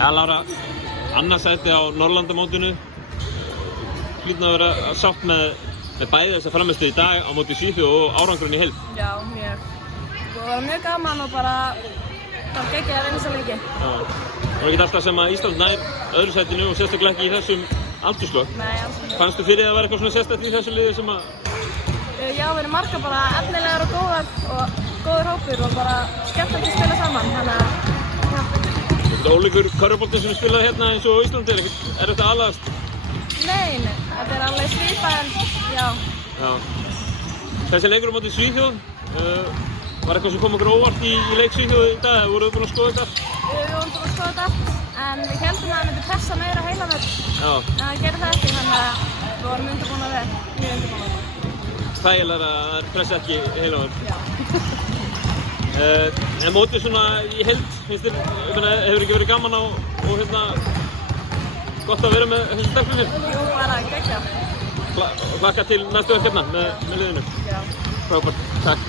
Ja, Lára, annað sæti á Norðurlandamótinu. Hlýtur að vera sátt með bæði þessa frammistöðu í dag á móti Svíþjóð og árangurinn í heild. Já, mjög. Það var mjög gaman og bara geggjað að vinna þessa leiki. Já. Það var ekki alltaf sem að Ísland nær öðru sætinu og sérstaklega ekki í þessum aldursflokk. Nei, alls ekki. Fannstu fyrir að vera eitthvað svona sérstakt í þessu liði sem að... Já, við erum margar bara efnilegar og góður hópur og bara skemmtilegt að spila saman, þannig að, já. Þetta ólíkur körfuboltinn sem við spilaði hérna eins og á Íslandi er þetta aðlagast? Nei, þetta er alveg svipað en, já. Já. Þessi leikur á móti Svíþjóð, var eitthvað sem kom okkur óvart í leik Svíþjóð í dag, eða voruð þið búin að skoða þetta? Við vorum búin að skoða þetta allt, en við heldum að það myndi pressa meira heilavöll. Já. En það gerði það ekki, þannig að við vorum undirbúnar vel, mjög undirbúnar. Þægilega að það pressa ekki heilavöll. Já. En mótið svona í heild, finnst þér, hefur ekki verið gaman og hérna, gott að vera með þessi stelpum hér? Jú, bara geggjað. Hlakka til næstu verkefna með liðinu. Já. Frábært, takk.